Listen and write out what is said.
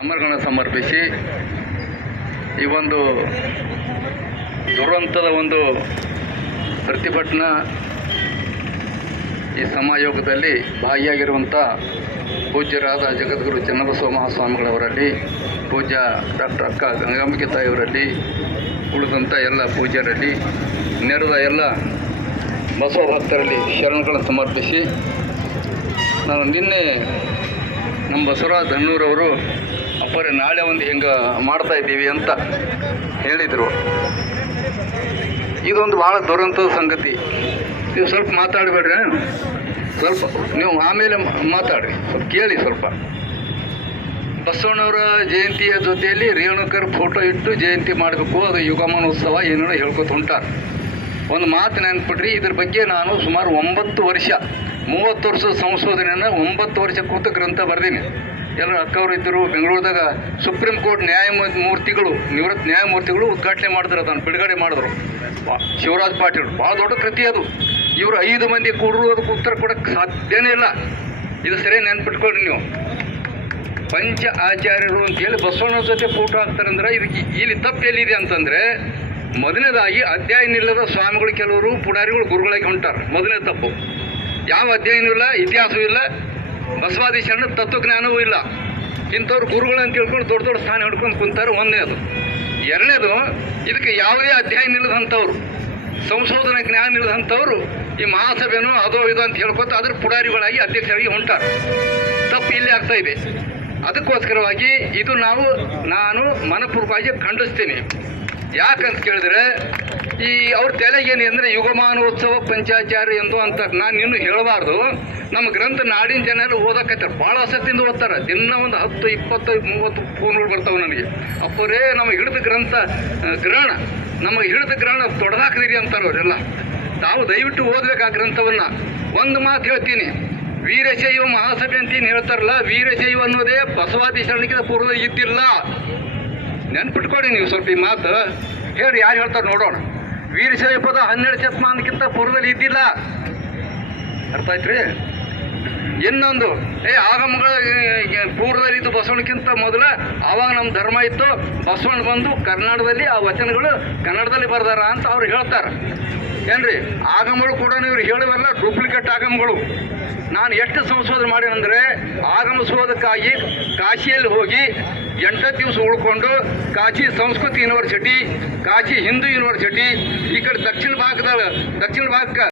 ಸಮರ್ಗಣ ಸಮರ್ಪಿಸಿ ಈ ಒಂದು ದುರಂತದ ಒಂದು ಪ್ರತಿಭಟನಾ ಈ ಸಮಾಯೋಗದಲ್ಲಿ ಭಾಗಿಯಾಗಿರುವಂಥ ಪೂಜ್ಯರಾದ ಜಗದ್ಗುರು ಚನ್ನಬಸವ ಮಹಾಸ್ವಾಮಿಗಳವರಲ್ಲಿ, ಪೂಜ್ಯ ಡಾಕ್ಟರ್ ಅಕ್ಕ ಗಂಗಾಂಬಿಕೆ ತಾಯಿಯವರಲ್ಲಿ, ಉಳಿದಂಥ ಎಲ್ಲ ಪೂಜ್ಯರಲ್ಲಿ, ನೆರೆದ ಎಲ್ಲ ಬಸವ ಭಕ್ತರಲ್ಲಿ ಶರಣಗಳನ್ನು ಸಮರ್ಪಿಸಿ ನಾನು ನಿನ್ನೆ ನಮ್ಮ ಬಸವರಾಜ್ ಧನ್ನೂರವರು ಅಪ್ಪರೇ ನಾಳೆ ಒಂದು ಹಿಂಗೆ ಮಾಡ್ತಾ ಇದ್ದೀವಿ ಅಂತ ಹೇಳಿದರು. ಇದೊಂದು ಭಾಳ ದುರಂತದ ಸಂಗತಿ. ನೀವು ಸ್ವಲ್ಪ ಮಾತಾಡಬೇಡ್ರಿ ಸ್ವಲ್ಪ, ನೀವು ಆಮೇಲೆ ಮಾತಾಡ್ರಿ. ಸ್ವಲ್ಪ ಕೇಳಿ ಸ್ವಲ್ಪ. ಬಸವಣ್ಣವರ ಜಯಂತಿಯ ಜೊತೆಯಲ್ಲಿ ರೇಣುಕರ್ ಫೋಟೋ ಇಟ್ಟು ಜಯಂತಿ ಮಾಡಬೇಕು. ಅದು ಯುಗಮಾನೋತ್ಸವ ಏನೇನೋ ಹೇಳ್ಕೊತ ಹೊಂಟಾರ. ಒಂದು ಮಾತು ನೆನ್ಪಿಡ್ರಿ, ಇದ್ರ ಬಗ್ಗೆ ನಾನು ಸುಮಾರು ಒಂಬತ್ತು ವರ್ಷ, ಮೂವತ್ತು ವರ್ಷದ ಸಂಶೋಧನೆಯನ್ನು ಒಂಬತ್ತು ವರ್ಷ ಕೂತು ಗ್ರಂಥ ಬರ್ದೀನಿ. ಎಲ್ಲ ಅಕ್ಕವ್ರು ಇದ್ದರು ಬೆಂಗಳೂರದಾಗ ಸುಪ್ರೀಂ ಕೋರ್ಟ್ ನ್ಯಾಯಮೂರ್ತಿಗಳು ನಿವೃತ್ತ ನ್ಯಾಯಮೂರ್ತಿಗಳು ಉದ್ಘಾಟನೆ ಮಾಡಿದ್ರು ಅದನ್ನು, ಬಿಡುಗಡೆ ಮಾಡಿದ್ರು. ಶಿವರಾಜ್ ಪಾಟೀಲ್ ಭಾಳ ದೊಡ್ಡ ಕೃತಿ ಅದು. ಇವರು ಐದು ಮಂದಿ ಕೂಡರು ಅದಕ್ಕೆ ಉತ್ತರ ಕೊಡೋಕ್ಕೆ ಸಾಧ್ಯನೇ ಇಲ್ಲ. ಇದು ಸರಿ ನೆನ್ಪಿಟ್ಕೊಳ್ರಿ ನೀವು. ಪಂಚ ಆಚಾರ್ಯರು ಅಂತೇಳಿ ಬಸವಣ್ಣ ಜೊತೆ ಫೋಟೋ ಹಾಕ್ತಾರೆ ಅಂದ್ರೆ ಇದಕ್ಕೆ ಇಲ್ಲಿ ತಪ್ಪು ಎಲ್ಲಿದೆ ಅಂತಂದ್ರೆ, ಮೊದಲನೇದಾಗಿ ಅಧ್ಯಯನ ಇಲ್ಲದ ಸ್ವಾಮಿಗಳು, ಕೆಲವರು ಪುಡಾರಿಗಳು ಗುರುಗಳಾಗಿ ಹೊಂಟಾರ. ಮೊದಲನೇ ತಪ್ಪು. ಯಾವ ಅಧ್ಯಯನವೂ ಇಲ್ಲ, ಇತಿಹಾಸವೂ ಇಲ್ಲ. ಬಸವಾದಿ ಶರಣ ತತ್ವಜ್ಞಾನವೂ ಇಲ್ಲ. ಇಂಥವ್ರು ಗುರುಗಳು ಅಂತ ತಿಳ್ಕೊಂಡು ದೊಡ್ಡ ದೊಡ್ಡ ಸ್ಥಾನ ಹಿಡ್ಕೊಂಡು ಕುಂತಾರೆ. ಒಂದನೇದು ಎರಡನೇದು, ಇದಕ್ಕೆ ಯಾವುದೇ ಅಧ್ಯಾಯ ನಿಲ್ಲದಂಥವ್ರು, ಸಂಶೋಧನೆ ಜ್ಞಾನ ಇಲ್ಲದಂಥವ್ರು ಈ ಮಹಾಸಭೆನೋ ಅದೋ ಇದು ಅಂತ ಹೇಳ್ಕೊತ ಅದ್ರ ಪುಡಾರಿಗಳಾಗಿ ಅಧ್ಯಕ್ಷರಾಗಿ ಹೊಂಟಾರ. ತಪ್ಪು ಇಲ್ಲಿ ಆಗ್ತಾ ಇದೆ. ಅದಕ್ಕೋಸ್ಕರವಾಗಿ ಇದು ನಾವು, ನಾನು ಮನಪೂರ್ವಕವಾಗಿ ಖಂಡಿಸ್ತೀನಿ. ಯಾಕಂತ ಕೇಳಿದ್ರೆ ಈ ಅವ್ರ ತಲೆಗೇನು ಅಂದರೆ ಯುಗಮಾನೋತ್ಸವ ಪಂಚಾಚಾರ್ಯ ಎಂದು ಅಂತ ನಾನು ಇನ್ನೂ ಹೇಳಬಾರ್ದು. ನಮ್ಮ ಗ್ರಂಥ ನಾಡಿನ ಜನ ಎಲ್ಲ ಓದಕತ್ತಾರೆ. ಭಾಳ ಆಸಕ್ತಿಯಿಂದ ಓದ್ತಾರೆ. ದಿನ ಒಂದು ಹತ್ತು, ಇಪ್ಪತ್ತು, ಮೂವತ್ತು ಫೋನ್ಗಳು ಬರ್ತಾವೆ ನನಗೆ. ಅಪ್ಪರೇ ನಮ್ಮ ಹಿಡಿದ ಗ್ರಂಥ ಗ್ರಹಣ. ನಮಗೆ ಹಿಡಿದ ಗ್ರಹಣ ತೊಡೆದಾಕದಿರಿ ಅಂತಾರೆ ಅವರೆಲ್ಲ. ತಾವು ದಯವಿಟ್ಟು ಓದ್ಬೇಕು ಆ ಗ್ರಂಥವನ್ನು. ಒಂದು ಮಾತು ಹೇಳ್ತೀನಿ. ವೀರಶೈವ ಮಹಾಸಭೆ ಅಂತ ಏನು ಹೇಳ್ತಾರಲ್ಲ, ವೀರಶೈವ ಅನ್ನೋದೇ ಬಸವಾದಿ ಶರಣಕ್ಕಿಂತ ಪೂರ್ವ ಇದ್ದಿಲ್ಲ. ನೆನ್ಪಿಟ್ಕೊಡಿ ನೀವು ಸ್ವಲ್ಪ ಈ ಮಾತು. ಹೇಳಿ ಯಾರು ಹೇಳ್ತಾರೆ ನೋಡೋಣ. ವೀರಶೈವ ಪದ ಹನ್ನೆರಡು ಶತಮಾನಕ್ಕಿಂತ ಪೂರ್ವದಲ್ಲಿ ಇದ್ದಿಲ್ಲ. ಅರ್ಥ ಆಯ್ತ್ರಿ? ಇನ್ನೊಂದು, ಏ, ಆಗಮಗಳ ಪೂರ್ವದಲ್ಲಿ ಇದ್ದು ಬಸವಣ್ಣಕ್ಕಿಂತ ಮೊದಲ, ಆವಾಗ ನಮ್ಮ ಧರ್ಮ ಇತ್ತು. ಬಸವಣ್ಣ ಬಂದು ಕರ್ನಾಟಕದಲ್ಲಿ ಆ ವಚನಗಳು ಕನ್ನಡದಲ್ಲಿ ಬರ್ದಾರ ಅಂತ ಅವ್ರು ಹೇಳ್ತಾರೆ. ಏನ್ರಿ? ಆಗಮಗಳು ಕೂಡ ಇವ್ರು ಹೇಳುವಲ್ಲ ಡೂಪ್ಲಿಕೇಟ್ ಆಗಮಗಳು. ನಾನು ಎಷ್ಟು ಸಂಶೋಧನೆ ಮಾಡೀನಂದ್ರೆ ಆಗಮಿಸುವುದಕ್ಕಾಗಿ ಕಾಶಿಯಲ್ಲಿ ಹೋಗಿ ಎಂಟತ್ತು ದಿವಸ ಉಳ್ಕೊಂಡು ಕಾಶಿ ಸಂಸ್ಕೃತಿ ಯೂನಿವರ್ಸಿಟಿ ಕಾಶಿ ಹಿಂದೂ ಯೂನಿವರ್ಸಿಟಿ ಈ ಕಡೆ ದಕ್ಷಿಣ ಭಾಗದ, ದಕ್ಷಿಣ ಭಾಗಕ್ಕೆ